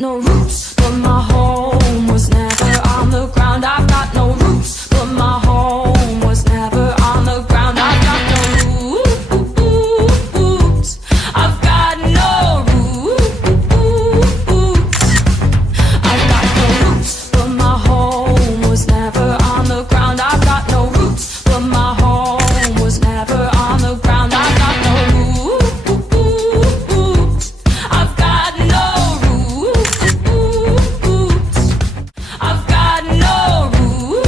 no roots, but my home was never on the ground. I've got no roots, but my home was never on the ground. I've got no roots. I've got no roots. I've got no roots, but my home was never on the ground. I've got no roots, but my home was never on the ground. I've got no roots. I've got no roots. I've got no roots.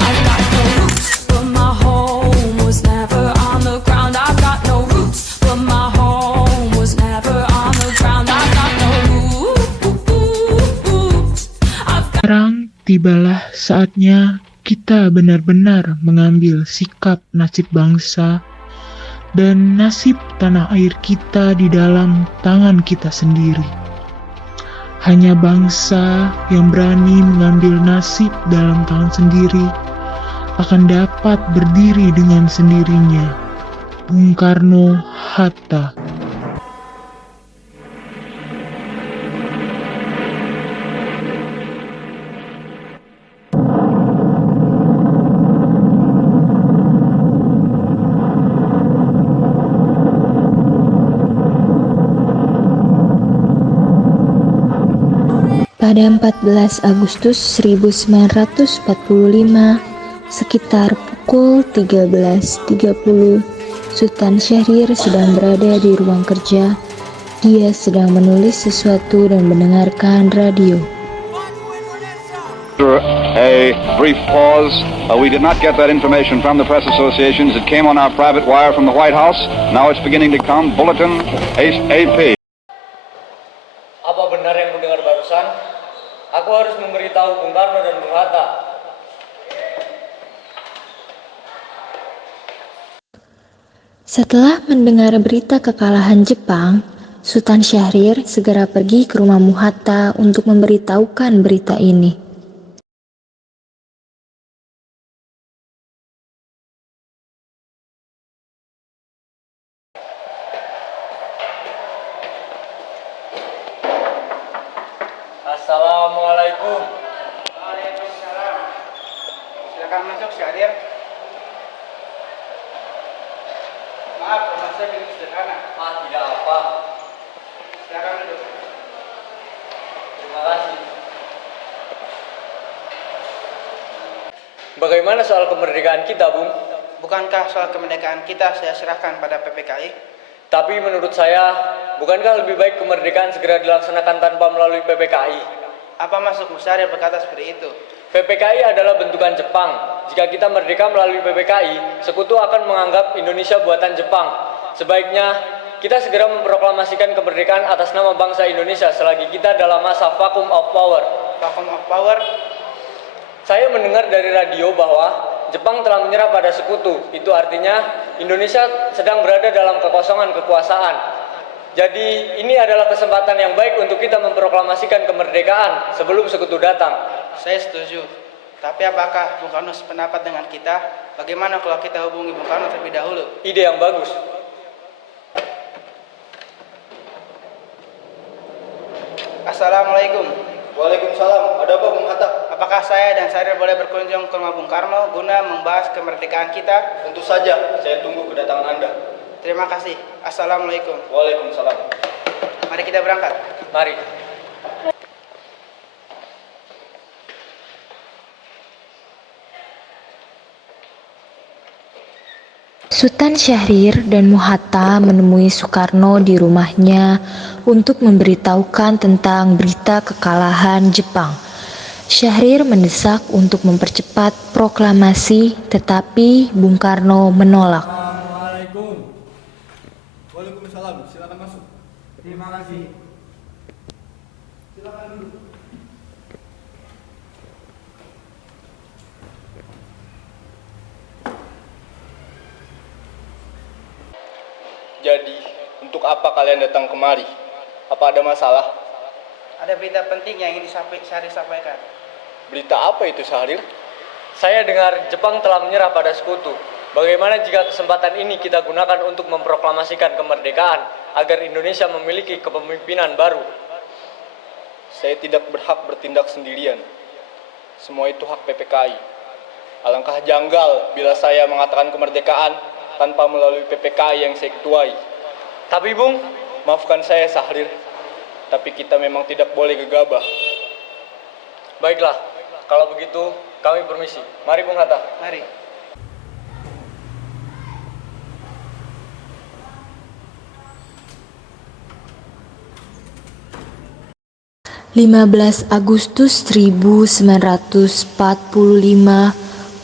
I've got no roots, but my home was never on the ground. I've got no roots, but my home was never on the ground. I've got no roots. Sekarang tibalah saatnya kita benar-benar mengambil sikap nasib bangsa dan nasib tanah air kita di dalam tangan kita sendiri. Hanya bangsa yang berani mengambil nasib dalam tangan sendiri akan dapat berdiri dengan sendirinya. Bung Karno, Hatta. Pada 14 Agustus 1945, sekitar pukul 13.30, Sultan Syahrir sedang berada di ruang kerja. Dia sedang menulis sesuatu dan mendengarkan radio. A brief pause. We did not get that information from the press associations. It came on our private wire from the White House. Now it's beginning to come. Bulletin AP. Apa benar yang mendengar barusan? Aku harus memberitahu Bung Karno dan Bung Hatta. Setelah mendengar berita kekalahan Jepang, Sultan Syahrir segera pergi ke rumah Muhatta untuk memberitahukan berita ini. Assalamualaikum. Waalaikumsalam. Silakan masuk, Syahrir. Maaf, rumah saya ini sederhana. Tidak apa. Silakan duduk. Terima kasih. Bagaimana soal kemerdekaan kita, Bung? Bukankah soal kemerdekaan kita saya serahkan pada PPKI? Tapi menurut saya, bukankah lebih baik kemerdekaan segera dilaksanakan tanpa melalui PPKI? Apa maksudmu, Syahrir berkata seperti itu? PPKI adalah bentukan Jepang. Jika kita merdeka melalui PPKI, sekutu akan menganggap Indonesia buatan Jepang. Sebaiknya, kita segera memproklamasikan kemerdekaan atas nama bangsa Indonesia selagi kita dalam masa vacuum of power. Vacuum of power? Saya mendengar dari radio bahwa Jepang telah menyerah pada sekutu. Itu artinya Indonesia sedang berada dalam kekosongan kekuasaan. Jadi ini adalah kesempatan yang baik untuk kita memproklamasikan kemerdekaan sebelum sekutu datang. Saya setuju. Tapi apakah Bung Karno sependapat dengan kita? Bagaimana kalau kita hubungi Bung Karno terlebih dahulu? Ide yang bagus. Assalamualaikum. Waalaikumsalam. Ada apa, Bung Hatta? Apakah saya dan Syahrir boleh berkunjung ke rumah Bung Karno guna membahas kemerdekaan kita? Tentu saja. Saya tunggu kedatangan Anda. Terima kasih. Assalamualaikum. Waalaikumsalam. Mari kita berangkat. Mari. Sultan Syahrir dan Muhatta menemui Soekarno di rumahnya untuk memberitahukan tentang berita kekalahan Jepang. Syahrir mendesak untuk mempercepat proklamasi, tetapi Bung Karno menolak. Assalamualaikum. Waalaikumsalam. Silakan masuk. Terima kasih. Silakan duduk. Jadi, untuk apa kalian datang kemari? Apa ada masalah? Ada berita penting yang ingin Syahrir sampaikan. Berita apa itu, Syahrir? Saya dengar Jepang telah menyerah pada sekutu. Bagaimana jika kesempatan ini kita gunakan untuk memproklamasikan kemerdekaan? agar Indonesia memiliki kepemimpinan baru. Saya tidak berhak bertindak sendirian. Semua itu hak PPKI. Alangkah janggal bila saya mengatakan kemerdekaan tanpa melalui PPKI yang saya ketuai. Tapi Bung, Maafkan saya Sahrir, tapi kita memang tidak boleh gegabah. baiklah, kalau begitu kami permisi. Mari Bung Hatta. Mari. Agustus 1945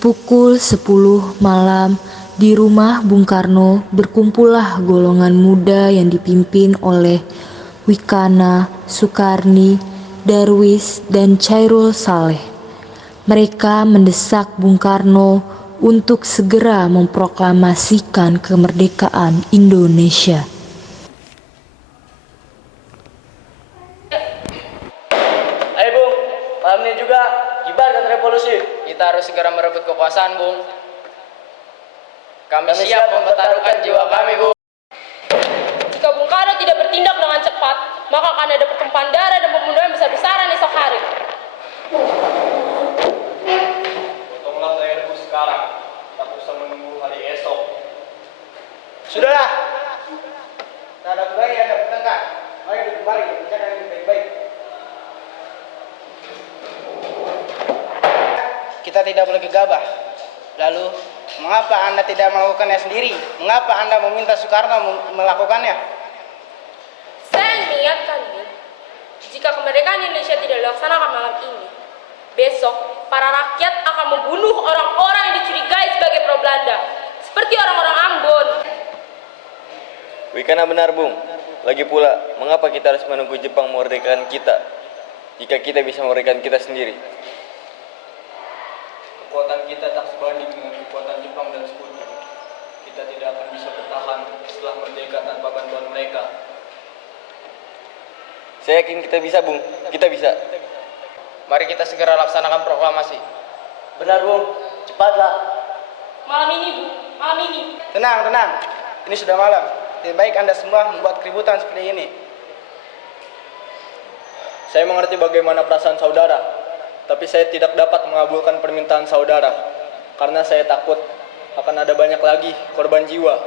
pukul 10 malam di rumah Bung Karno berkumpullah golongan muda yang dipimpin oleh Wikana, Sukarni, Darwis, dan Chairul Saleh. Mereka mendesak Bung Karno untuk segera memproklamasikan kemerdekaan Indonesia. Ayo Bung, malam ini juga kibarkan revolusi. Kita harus segera merebut kekuasaan, Bung. Kami siap mempertaruhkan jiwa kami, Bung. Jika Bung Karno tidak bertindak dengan cepat, maka akan ada pertumpahan darah dan pembunuhan besar-besaran esok hari. Potonglah leherku sekarang, tak usah menunggu hari esok. Sudahlah. Tak ada gunanya Anda bertengkar. Mari duduk kembali, bicarakan yang baik-baik. Kita tidak boleh gegabah. Lalu, mengapa Anda tidak melakukannya sendiri? Mengapa Anda meminta Soekarno melakukannya? Saya mengingatkan, Bung, jika kemerdekaan Indonesia tidak dilaksanakan malam ini, besok para rakyat akan membunuh orang-orang yang dicurigai sebagai pro-Belanda, seperti orang-orang Ambon. Wikana benar, Bung. Lagi pula, mengapa kita harus menunggu Jepang memerdekakan kita, jika kita bisa memerdekakan kita sendiri? Kekuatan kita tak sebanding dengan kekuatan Jepang dan sekutu. Kita tidak akan bisa bertahan setelah merdeka tanpa bantuan mereka. Saya yakin kita bisa, Bung. Kita bisa. Mari kita segera laksanakan proklamasi. Benar Bung, cepatlah. Malam ini, Bu, malam ini. Tenang, tenang. Ini sudah malam. Tidak baik Anda semua membuat keributan seperti ini. Saya mengerti bagaimana perasaan saudara, tapi saya tidak dapat mengabulkan permintaan saudara, karena saya takut akan ada banyak lagi korban jiwa.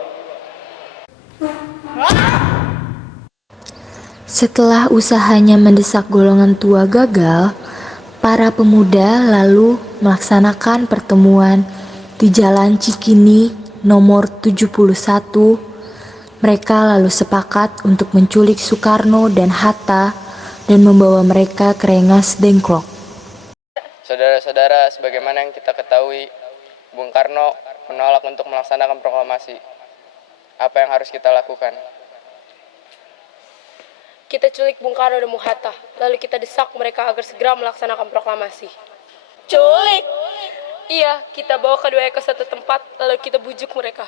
Setelah usahanya mendesak golongan tua gagal, para pemuda lalu melaksanakan pertemuan di Jalan Cikini nomor 71. Mereka lalu sepakat untuk menculik Soekarno dan Hatta dan membawa mereka ke Rengas Dengklok. Saudara-saudara, sebagaimana yang kita ketahui, Bung Karno menolak untuk melaksanakan proklamasi. Apa yang harus kita lakukan? Kita culik Bung Karno dan Bung Hatta, lalu kita desak mereka agar segera melaksanakan proklamasi. Culik? Iya, kita bawa keduanya ke satu tempat, lalu kita bujuk mereka.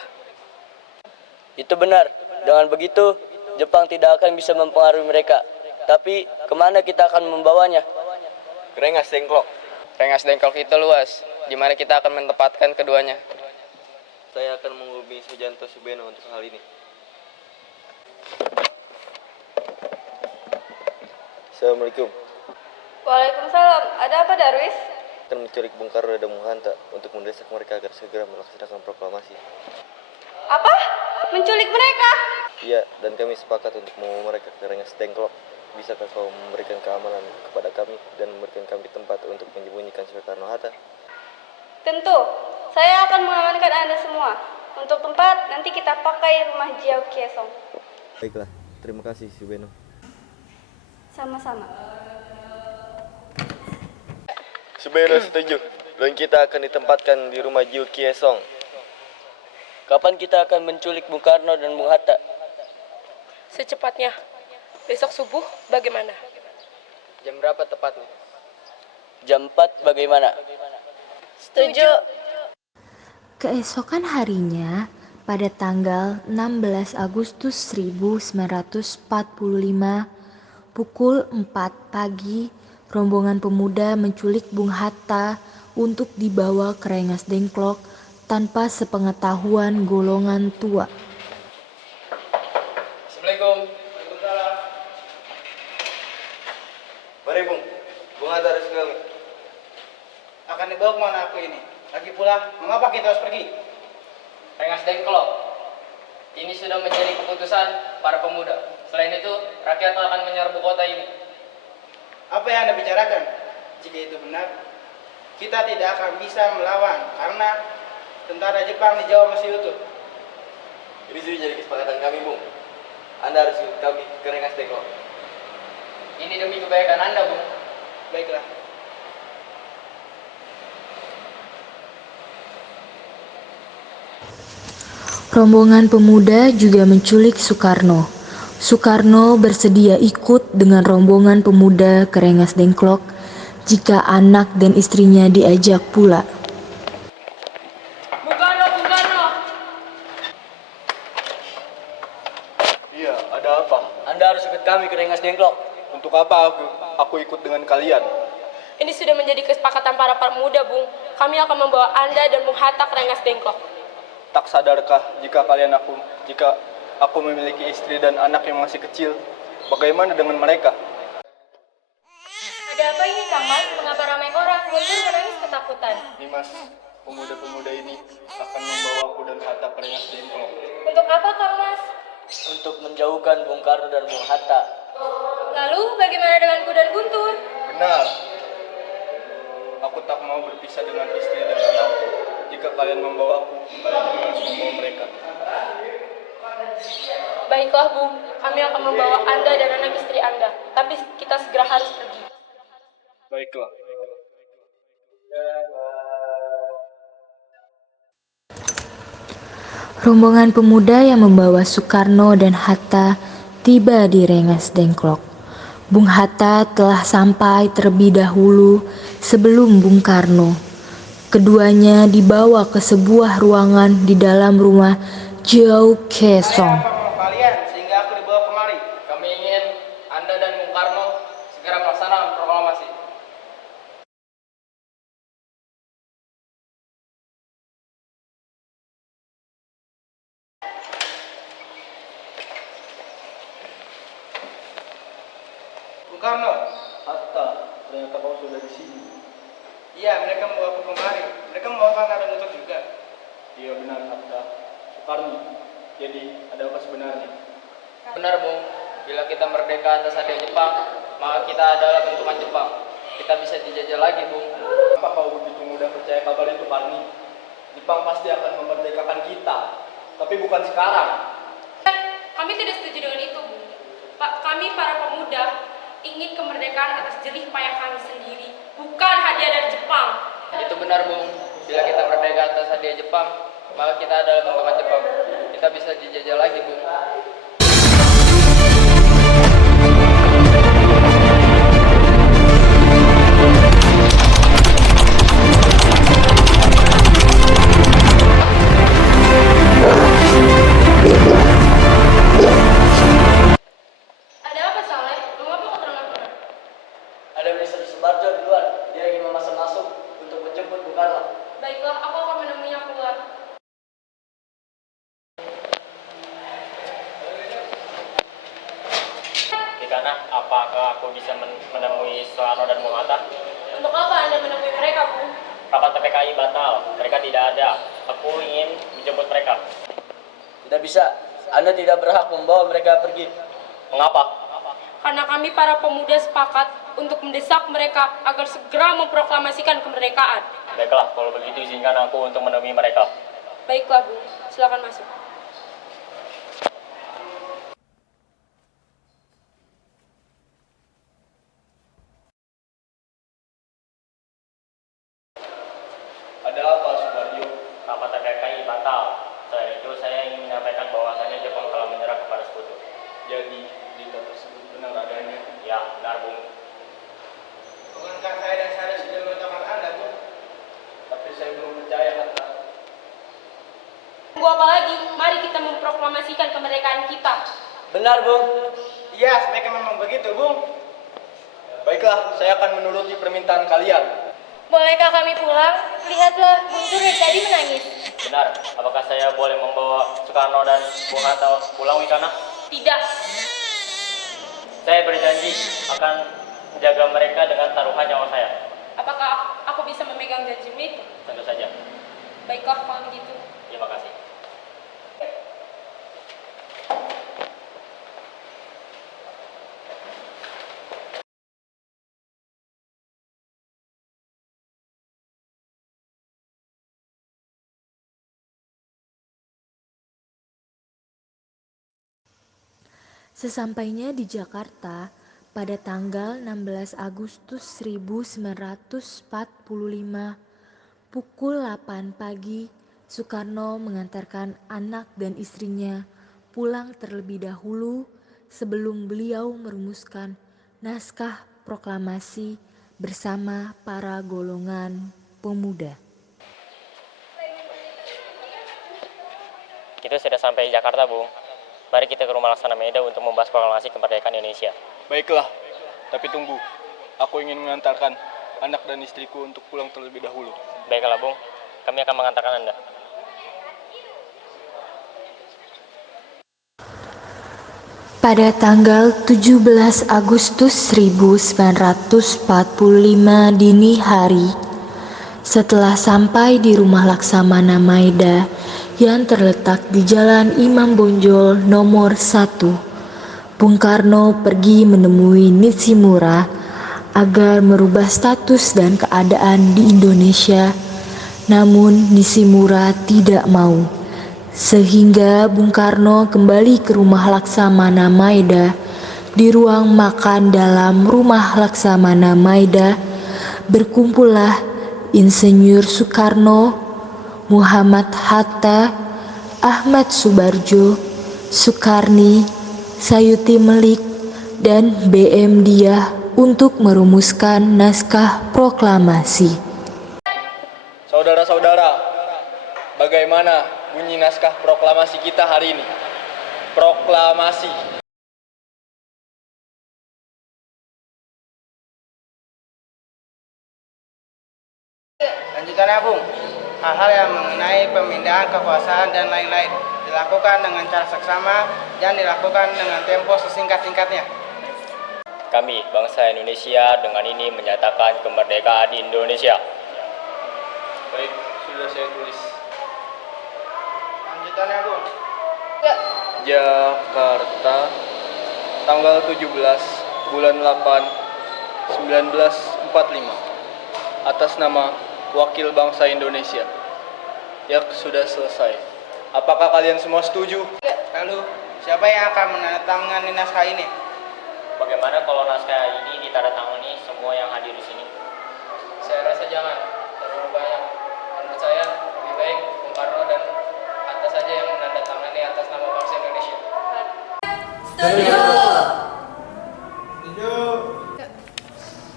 Itu benar. Dengan begitu, Jepang tidak akan bisa mempengaruhi mereka. Tapi, kemana kita akan membawanya? Ke Rengas Dengklok. Rengas Dengklok itu luas, di mana kita akan menempatkan keduanya. Saya akan menghubungi Sujanto Subeno untuk hal ini. Assalamualaikum. Waalaikumsalam. Ada apa, Darwis? Akan menculik Bung Karno dan Bung Hatta untuk mendesak mereka agar segera melaksanakan proklamasi. Apa? Menculik mereka? Iya, dan kami sepakat untuk membawa mereka ke Rengas Dengklok. Bisakah kau memberikan keamanan kepada kami dan memberikan kami tempat untuk menyembunyikan Soekarno-Hatta? Tentu. Saya akan mengamankan Anda semua. Untuk tempat, nanti kita pakai rumah Jiao Kiesong. Baiklah, terima kasih Subeno. Sama-sama. Subeno setuju, dan kita akan ditempatkan di rumah Jiao Kiesong. Kapan kita akan menculik Bung Karno dan Bung Hatta? Secepatnya. Besok subuh bagaimana? Jam berapa tepatnya? Jam 4 bagaimana? Setuju. Keesokan harinya, pada tanggal 16 Agustus 1945, pukul 4 pagi, rombongan pemuda menculik Bung Hatta untuk dibawa ke Rengas Dengklok tanpa sepengetahuan golongan tua. Assalamualaikum. Bung Hatta harus kami. Akan dibawa kemana aku ini? Lagi pula, mengapa kita harus pergi? Rengas Dengklok. Ini sudah menjadi keputusan para pemuda. Selain itu, rakyat akan menyerbu kota ini. Apa yang Anda bicarakan? Jika itu benar, kita tidak akan bisa melawan karena tentara Jepang di Jawa masih utuh. Ini sudah jadi kesepakatan kami, Bung. Anda harus ikut kami ke Rengas Dengklok. Ini demi kebaikan Anda, Bung. Baiklah. Rombongan pemuda juga menculik Soekarno. Soekarno bersedia ikut dengan rombongan pemuda ke Rengas Dengklok jika anak dan istrinya diajak pula. Bung Karno. Iya, ada apa? Anda harus ikut kami ke Rengas Dengklok. Untuk apa aku ikut dengan kalian? Ini sudah menjadi kesepakatan para pemuda, Bung. Kami akan membawa Anda dan Bung Hatta ke Rengas Dengklok. Tak sadarkah jika aku memiliki istri dan anak yang masih kecil? Bagaimana dengan mereka? Ada apa ini, Kang Mas? Mengapa ramai orang? Guntur menangis ketakutan. Nimas, pemuda-pemuda ini akan membawaku dan Hatta ke Rengas Dengklok. Untuk apa, Kang Mas? Untuk menjauhkan Bung Karno dan Bung Hatta. Lalu, bagaimana denganku dan Guntur? Benar. Aku tak mau berpisah dengan istri dan anakku. Jika kalian membawaku, kalian juga harus membawa mereka. Baiklah, Bung. Kami akan membawa Anda dan anak istri Anda. Tapi kita segera harus pergi. Baiklah. Rombongan pemuda yang membawa Soekarno dan Hatta tiba di Rengas Dengklok. Bung Hatta telah sampai terlebih dahulu sebelum Bung Karno. Keduanya dibawa ke sebuah ruangan di dalam rumah Jiao Kesong. Apa mau kalian sehingga aku dibawa kemari? Kami ingin Anda dan Bung Karno segera melaksanakan proklamasi. Bung Karno. Hatta, ternyata kau sudah di sini. Iya, mereka membawa aku kemari. Mereka membawa Kang Adam untuk juga. Iya benar, Hatta. Soekarno, jadi ada apa sebenarnya? Benar, Bung. Bila kita merdeka atas hadiah Jepang, maka kita adalah bentukan Jepang. Kita bisa dijajah lagi, Bung. Apa kau begitu mudah percaya kabar itu, Parni? Jepang pasti akan memerdekakan kita, tapi bukan sekarang. Kami tidak setuju dengan itu, Bung. Pak, kami para pemuda ingin kemerdekaan atas jerih payah kami sendiri, bukan hadiah dari Jepang. Itu benar, Bung. Bila kita merdeka atas hadiah Jepang, maka kita adalah bentukan Jepang. Kita bisa dijajah lagi, Bung. Ada apa, Saleh? Mengapa kau terlambat? Ada Mr. Subarjo di luar. Dia ingin memesan masuk untuk menjemput Bung Karno. Baiklah, aku akan menemuinya keluar. Dikana, apakah aku bisa menemui Soekarno dan Bung Hatta? Untuk apa Anda menemui mereka, Bung? Rapat PPKI batal, mereka tidak ada. Aku ingin menjemput mereka. Tidak bisa. Anda tidak berhak membawa mereka pergi. Mengapa? Karena kami para pemuda sepakat untuk mendesak mereka agar segera memproklamasikan kemerdekaan. Baiklah, kalau begitu izinkan aku untuk menemui mereka. Baiklah, Bung. Silakan masuk. Ada apa, Subarjo? Rapat PPKI batal. Selain itu, saya ingin menyampaikan bahwasannya Jepang telah menyerah kepada sekutu. Jadi, berita tersebut benar adanya. Ya, benar, Bung. Bukankah saya dan Sarah sudah mengatakan Anda, Bung? Tapi saya belum percaya, Hatta. Tunggu apa lagi? Mari kita memproklamasikan kemerdekaan kita. Benar, Bung. Iya, sebaiknya memang begitu, Bung. Baiklah, saya akan menuruti permintaan kalian. Bolehkah kami pulang? Lihatlah, Guntur dari tadi menangis. Benar, apakah saya boleh membawa Soekarno dan Bung Hatta pulang, Wikana? Tidak. Saya berjanji akan menjaga mereka dengan taruhan nyawa saya. Apakah aku bisa memegang janjimu itu? Tentu saja. Baiklah kalau begitu. Terima kasih. Sesampainya di Jakarta pada tanggal 16 Agustus 1945 pukul 8 pagi, Soekarno mengantarkan anak dan istrinya pulang terlebih dahulu sebelum beliau merumuskan naskah proklamasi bersama para golongan pemuda. Kita sudah sampai di Jakarta, Bung. Mari kita ke rumah Laksana Meida untuk membahas proklamasi kemerdekaan Indonesia. Baiklah, tapi tunggu. Aku ingin mengantarkan anak dan istriku untuk pulang terlebih dahulu. Baiklah, Bung. Kami akan mengantarkan Anda. Pada tanggal 17 Agustus 1945 dini hari, setelah sampai di rumah Laksamana Maida yang terletak di Jalan Imam Bonjol nomor 1, Bung Karno pergi menemui Nishimura agar merubah status dan keadaan di Indonesia. Namun Nishimura tidak mau, sehingga Bung Karno kembali ke rumah Laksamana Maida. Di ruang makan dalam rumah Laksamana Maida berkumpullah Insinyur Soekarno, Muhammad Hatta, Ahmad Subarjo, Soekarni, Sayuti Melik, dan BM Diah untuk merumuskan naskah proklamasi. Saudara-saudara, bagaimana bunyi naskah proklamasi kita hari ini? Proklamasi. Lanjutannya, Bung. Hal-hal yang mengenai pemindahan kekuasaan dan lain-lain dilakukan dengan cara seksama dan dilakukan dengan tempo sesingkat-singkatnya. Kami, bangsa Indonesia, dengan ini menyatakan kemerdekaan Indonesia. Baik, sudah saya tulis. Lanjutannya, Bung. Jakarta, tanggal 17 bulan 8 1945. Atas nama Wakil Bangsa Indonesia. Ya, sudah selesai. Apakah kalian semua setuju? Lalu, siapa yang akan menandatangani naskah ini? Bagaimana kalau naskah ini ditandatangani semua yang hadir di sini? Saya rasa jangan terlalu banyak. Menurut saya lebih baik Bung Karno dan Hatta saja yang menandatangani atas nama bangsa Indonesia. Setuju. Setuju.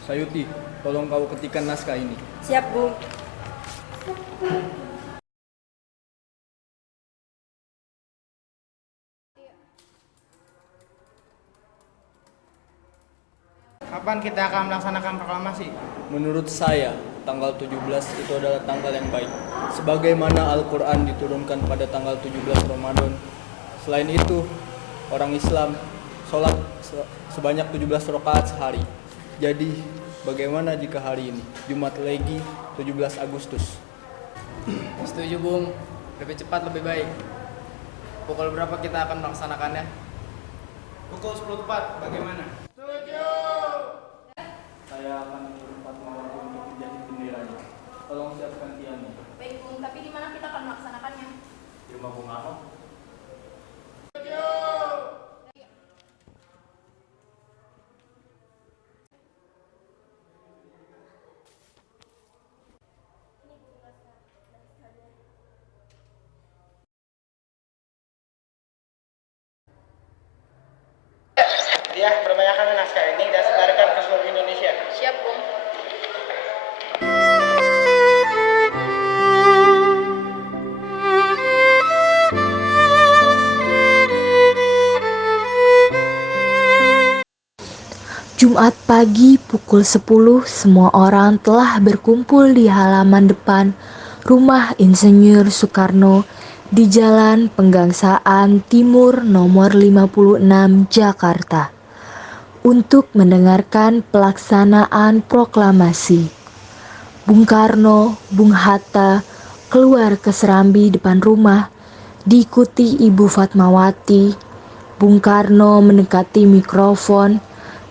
Sayuti, tolong kau ketikkan naskah ini. Siap, Bung. Kapan kita akan melaksanakan proklamasi? Menurut saya, tanggal 17 itu adalah tanggal yang baik. Sebagaimana Al-Quran diturunkan pada tanggal 17 Ramadan. Selain itu, orang Islam sholat sebanyak 17 rakaat sehari. Jadi, bagaimana jika hari ini, Jumat Legi 17 Agustus? Setuju, Bung. Lebih cepat lebih baik. Pukul berapa kita akan melaksanakannya? Pukul 10 tepat, bagaimana? Saya akan berempat mawar untuk menjadi benderanya. Tolong siapkan tiangnya. Baik, Bung. Tapi di mana kita akan melaksanakannya? Di rumah Bung Karno. Dia perbanyakkan naskah ini dan sebarkan ke seluruh Indonesia. Siap, Bung. Jumat pagi pukul 10, semua orang telah berkumpul di halaman depan rumah Insinyur Soekarno di Jalan Penggangsaan Timur nomor 56, Jakarta, untuk mendengarkan pelaksanaan proklamasi. Bung Karno, Bung Hatta keluar ke serambi depan rumah, diikuti Ibu Fatmawati. Bung Karno mendekati mikrofon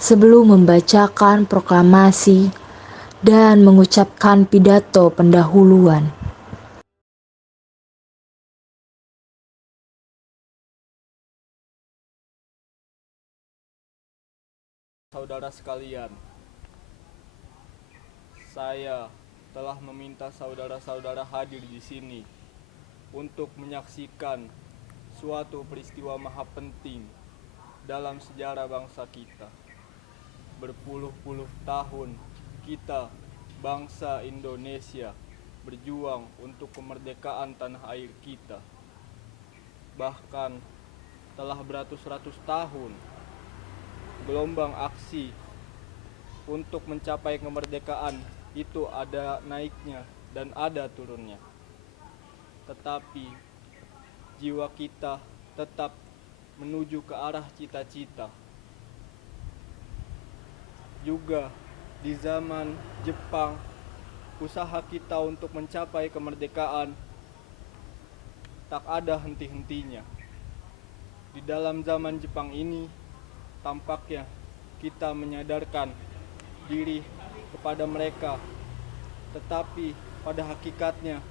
sebelum membacakan proklamasi dan mengucapkan pidato pendahuluan. Saudara sekalian, saya telah meminta saudara-saudara hadir di sini untuk menyaksikan suatu peristiwa maha penting dalam sejarah bangsa kita. Berpuluh-puluh tahun kita, bangsa Indonesia, berjuang untuk kemerdekaan tanah air kita. Bahkan telah beratus-ratus tahun gelombang aksi untuk mencapai kemerdekaan itu ada naiknya dan ada turunnya. Tetapi jiwa kita tetap menuju ke arah cita-cita. Juga di zaman Jepang, usaha kita untuk mencapai kemerdekaan tak ada henti-hentinya. Di dalam zaman Jepang ini, tampaknya kita menyadarkan diri kepada mereka, tetapi pada hakikatnya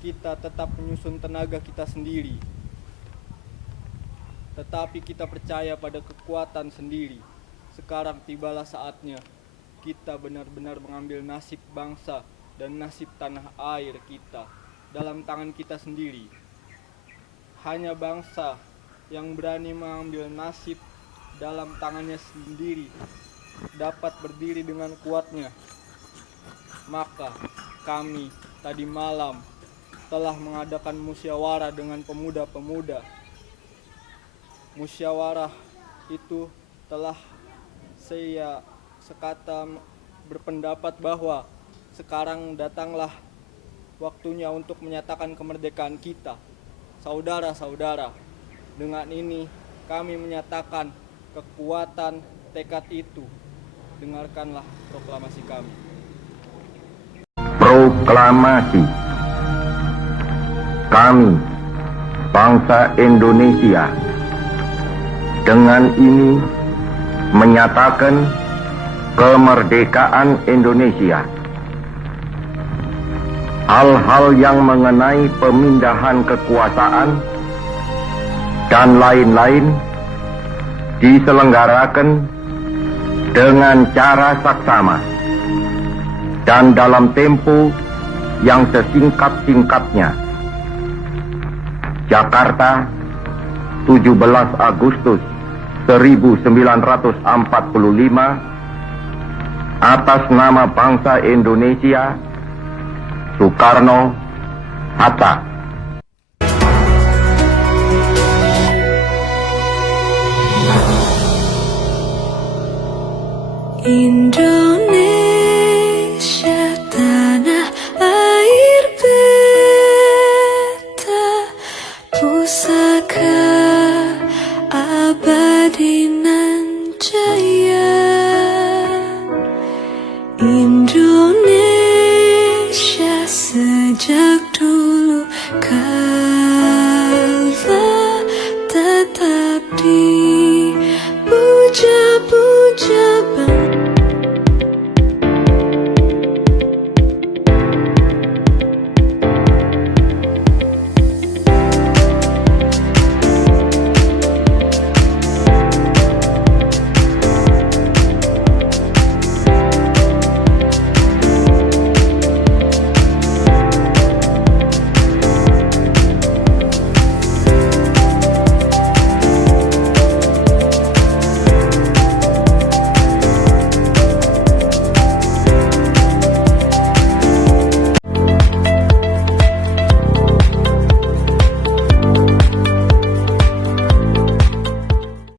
kita tetap menyusun tenaga kita sendiri. Tetapi kita percaya pada kekuatan sendiri. Sekarang tibalah saatnya kita benar-benar mengambil nasib bangsa dan nasib tanah air kita dalam tangan kita sendiri. Hanya bangsa yang berani mengambil nasib dalam tangannya sendiri dapat berdiri dengan kuatnya. Maka kami tadi malam telah mengadakan musyawarah dengan pemuda-pemuda. Musyawarah itu telah saya sekata berpendapat bahwa sekarang datanglah waktunya untuk menyatakan kemerdekaan kita. Saudara-saudara, dengan ini kami menyatakan kekuatan tekad itu. Dengarkanlah proklamasi kami. Proklamasi. Kami, bangsa Indonesia, dengan ini menyatakan kemerdekaan Indonesia. Hal-hal yang mengenai pemindahan kekuasaan dan lain-lain diselenggarakan dengan cara saksama dan dalam tempo yang sesingkat-singkatnya. Jakarta, 17 Agustus 1945, atas nama bangsa Indonesia, Soekarno, Hatta. Indonesia.